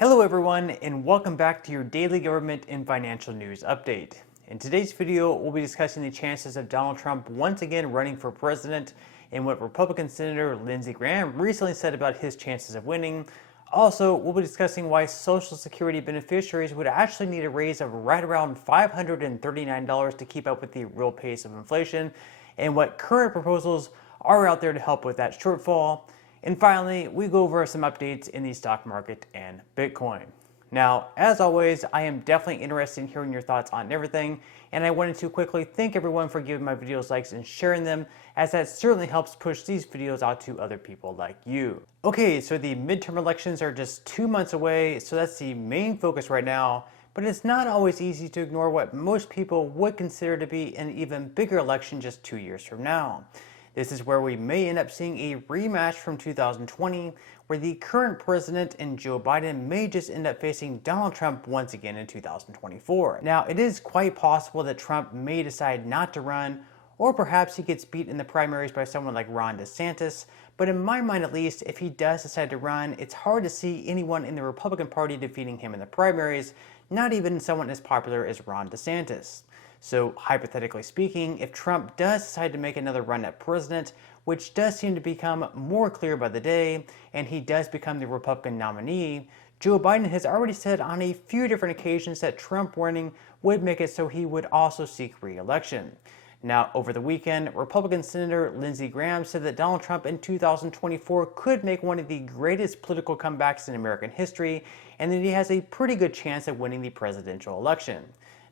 Hello everyone, and welcome back to your daily government and financial news update. In today's video, we'll be discussing the chances of Donald Trump once again running for president and what Republican Senator Lindsey Graham recently said about his chances of winning. Also, we'll be discussing why Social Security beneficiaries would actually need a raise of right around $539 to keep up with the real pace of inflation, and what current proposals are out there to help with that shortfall. And finally, we go over some updates in the stock market and Bitcoin. Now, as always, I am definitely interested in hearing your thoughts on everything, and I wanted to quickly thank everyone for giving my videos likes and sharing them, as that certainly helps push these videos out to other people like you. Okay, so the midterm elections are just 2 months away, so that's the main focus right now, but it's not always easy to ignore what most people would consider to be an even bigger election just 2 years from now. This is where we may end up seeing a rematch from 2020, where the current president and Joe Biden may just end up facing Donald Trump once again in 2024. Now, it is quite possible that Trump may decide not to run, or perhaps he gets beat in the primaries by someone like Ron DeSantis, but in my mind at least, if he does decide to run, it's hard to see anyone in the Republican Party defeating him in the primaries, not even someone as popular as Ron DeSantis. So hypothetically speaking, if Trump does decide to make another run at president, which does seem to become more clear by the day, and he does become the Republican nominee, Joe Biden has already said on a few different occasions that Trump running would make it so he would also seek re-election. Now, over the weekend, Republican Senator Lindsey Graham said that Donald Trump in 2024 could make one of the greatest political comebacks in American history, and that he has a pretty good chance of winning the presidential election.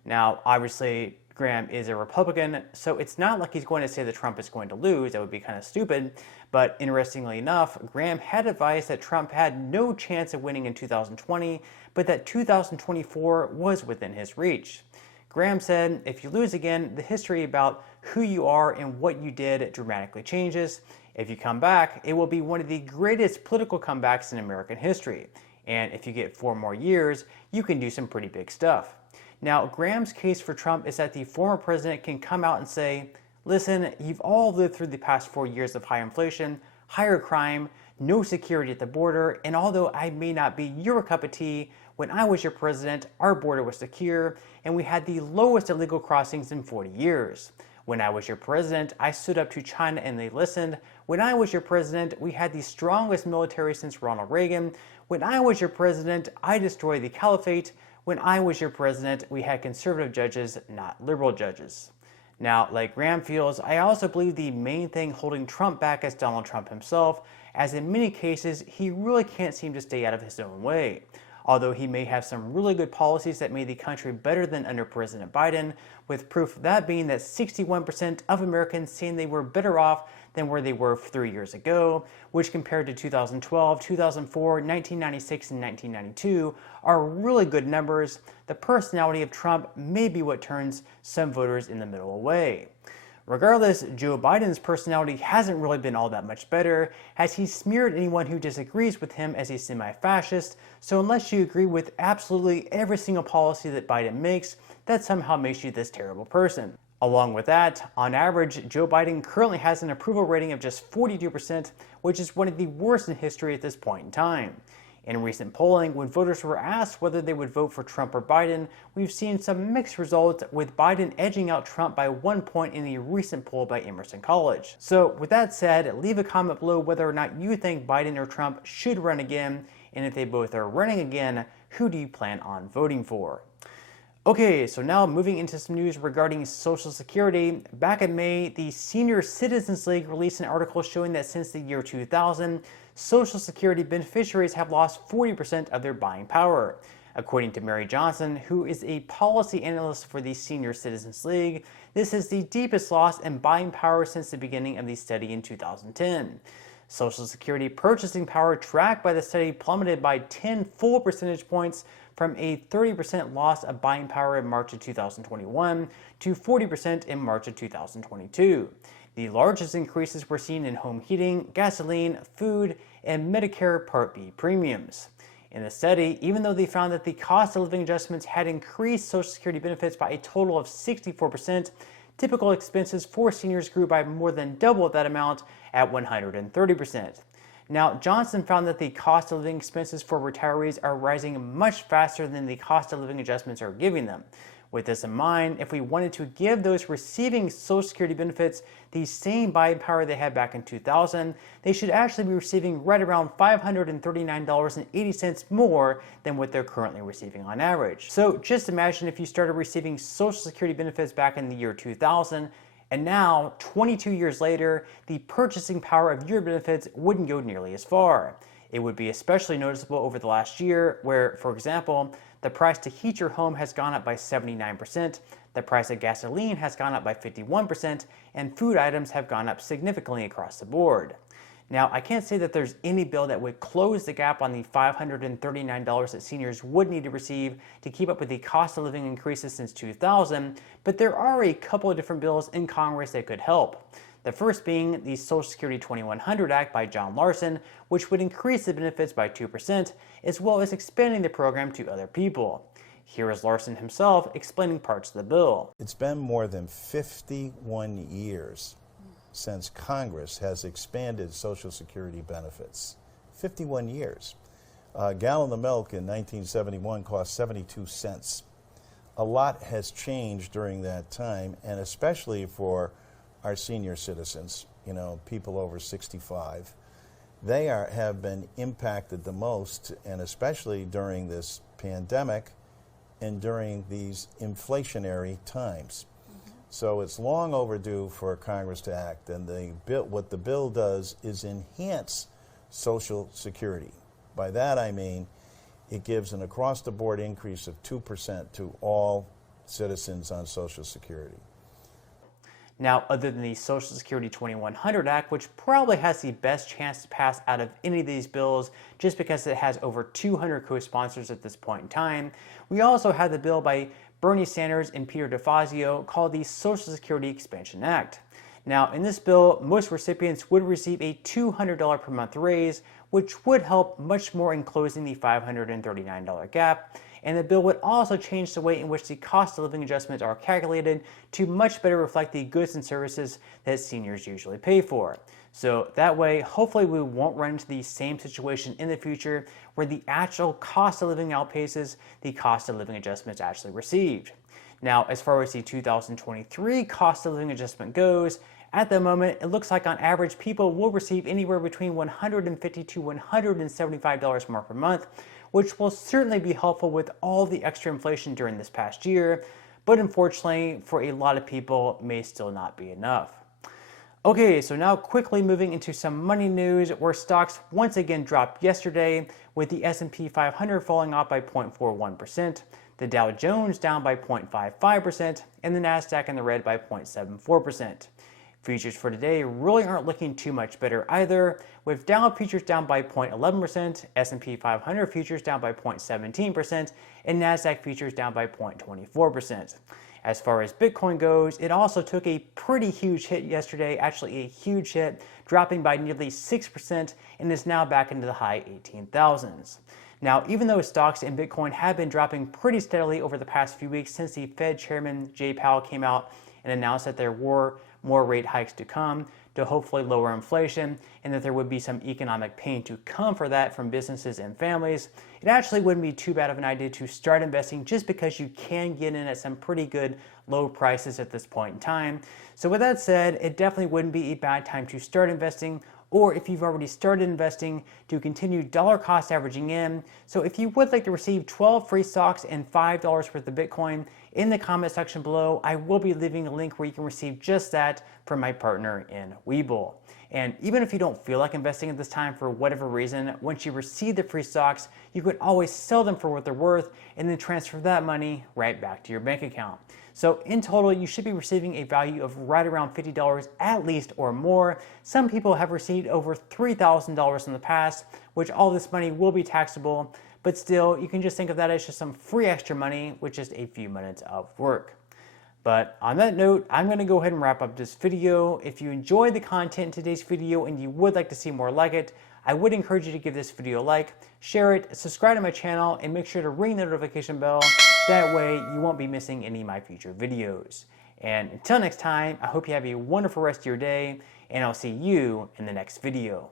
Now, obviously, Graham is a Republican, so it's not like he's going to say that Trump is going to lose. That would be kind of stupid. But interestingly enough, Graham had advised that Trump had no chance of winning in 2020, but that 2024 was within his reach. Graham said, if you lose again, the history about who you are and what you did dramatically changes. If you come back, it will be one of the greatest political comebacks in American history. And if you get 4 more years, you can do some pretty big stuff. Now, Graham's case for Trump is that the former president can come out and say, listen, you've all lived through the past 4 years of high inflation, higher crime, no security at the border, and although I may not be your cup of tea, when I was your president, our border was secure, and we had the lowest illegal crossings in 40 years. When I was your president, I stood up to China and they listened. When I was your president, we had the strongest military since Ronald Reagan. When I was your president, I destroyed the caliphate. When I was your president, we had conservative judges, not liberal judges. Now, like Graham feels, I also believe the main thing holding Trump back is Donald Trump himself, as in many cases, he really can't seem to stay out of his own way. Although he may have some really good policies that made the country better than under President Biden, with proof of that being that 61% of Americans saying they were better off than where they were 3 years ago, which compared to 2012, 2004, 1996, and 1992 are really good numbers. The personality of Trump may be what turns some voters in the middle away. Regardless, Joe Biden's personality hasn't really been all that much better, as he smeared anyone who disagrees with him as a semi-fascist, so unless you agree with absolutely every single policy that Biden makes, that somehow makes you this terrible person. Along with that, on average, Joe Biden currently has an approval rating of just 42%, which is one of the worst in history at this point in time. In recent polling, when voters were asked whether they would vote for Trump or Biden, we've seen some mixed results, with Biden edging out Trump by 1 point in the recent poll by Emerson College. So with that said, leave a comment below whether or not you think Biden or Trump should run again, and if they both are running again, who do you plan on voting for? Okay, so now moving into some news regarding Social Security. Back in May, the Senior Citizens League released an article showing that since the year 2000, Social Security beneficiaries have lost 40% of their buying power. According to Mary Johnson, who is a policy analyst for the Senior Citizens League, this is the deepest loss in buying power since the beginning of the study in 2010. Social Security purchasing power tracked by the study plummeted by 10 full percentage points from a 30% loss of buying power in March of 2021 to 40% in March of 2022. The largest increases were seen in home heating, gasoline, food, and Medicare Part B premiums. In the study, even though they found that the cost of living adjustments had increased Social Security benefits by a total of 64%, typical expenses for seniors grew by more than double that amount at 130%. Now, Johnson found that the cost of living expenses for retirees are rising much faster than the cost of living adjustments are giving them. With this in mind, if we wanted to give those receiving Social Security benefits the same buying power they had back in 2000, they should actually be receiving right around $539.80 more than what they're currently receiving on average. So just imagine if you started receiving Social Security benefits back in the year 2000, and now, 22 years later, the purchasing power of your benefits wouldn't go nearly as far. It would be especially noticeable over the last year where, for example, the price to heat your home has gone up by 79%, the price of gasoline has gone up by 51%, and food items have gone up significantly across the board. Now, I can't say that there's any bill that would close the gap on the $539 that seniors would need to receive to keep up with the cost of living increases since 2000, but there are a couple of different bills in Congress that could help. The first being the Social Security 2100 Act by John Larson, which would increase the benefits by 2%, as well as expanding the program to other people. Here is Larson himself explaining parts of the bill. It's been more than 51 years since Congress has expanded Social Security benefits. 51 years. A gallon of milk in 1971 cost 72 cents. A lot has changed during that time, and especially for our senior citizens, people over 65. They have been impacted the most, and especially during this pandemic and during these inflationary times. So it's long overdue for Congress to act, and what the bill does is enhance Social Security. By that I mean it gives an across-the-board increase of 2% to all citizens on Social Security. Now, other than the Social Security 2100 Act, which probably has the best chance to pass out of any of these bills just because it has over 200 co-sponsors at this point in time, we also have the bill by Bernie Sanders and Peter DeFazio called the Social Security Expansion Act. Now, in this bill, most recipients would receive a $200 per month raise, which would help much more in closing the $539 gap. And the bill would also change the way in which the cost of living adjustments are calculated to much better reflect the goods and services that seniors usually pay for. So that way, hopefully we won't run into the same situation in the future where the actual cost of living outpaces the cost of living adjustments actually received. Now, as far as the 2023 cost of living adjustment goes, at the moment, it looks like on average people will receive anywhere between $150 to $175 more per month, which will certainly be helpful with all the extra inflation during this past year, but unfortunately for a lot of people may still not be enough. Okay, so now quickly moving into some money news where stocks once again dropped yesterday with the S&P 500 falling off by 0.41%, the Dow Jones down by 0.55%, and the Nasdaq in the red by 0.74%. Futures for today really aren't looking too much better either, with Dow futures down by 0.11%, S&P 500 futures down by 0.17%, and Nasdaq futures down by 0.24%. As far as Bitcoin goes, it also took a pretty huge hit yesterday, actually a huge hit, dropping by nearly 6% and is now back into the high 18,000s. Now, even though stocks and Bitcoin have been dropping pretty steadily over the past few weeks since the Fed Chairman Jay Powell came out and announced that there were more rate hikes to come to hopefully lower inflation, and that there would be some economic pain to come for that from businesses and families, it actually wouldn't be too bad of an idea to start investing just because you can get in at some pretty good low prices at this point in time. So with that said, it definitely wouldn't be a bad time to start investing, or if you've already started investing, to continue dollar cost averaging in. So if you would like to receive 12 free stocks and $5 worth of Bitcoin, in the comment section below, I will be leaving a link where you can receive just that from my partner in Webull. And even if you don't feel like investing at this time for whatever reason, once you receive the free stocks, you can always sell them for what they're worth and then transfer that money right back to your bank account. So in total, you should be receiving a value of right around $50 at least or more. Some people have received over $3,000 in the past, which all this money will be taxable, but still, you can just think of that as just some free extra money with just a few minutes of work. But on that note, I'm going to go ahead and wrap up this video. If you enjoyed the content in today's video and you would like to see more like it, I would encourage you to give this video a like, share it, subscribe to my channel, and make sure to ring the notification bell. That way you won't be missing any of my future videos. And until next time, I hope you have a wonderful rest of your day, and I'll see you in the next video.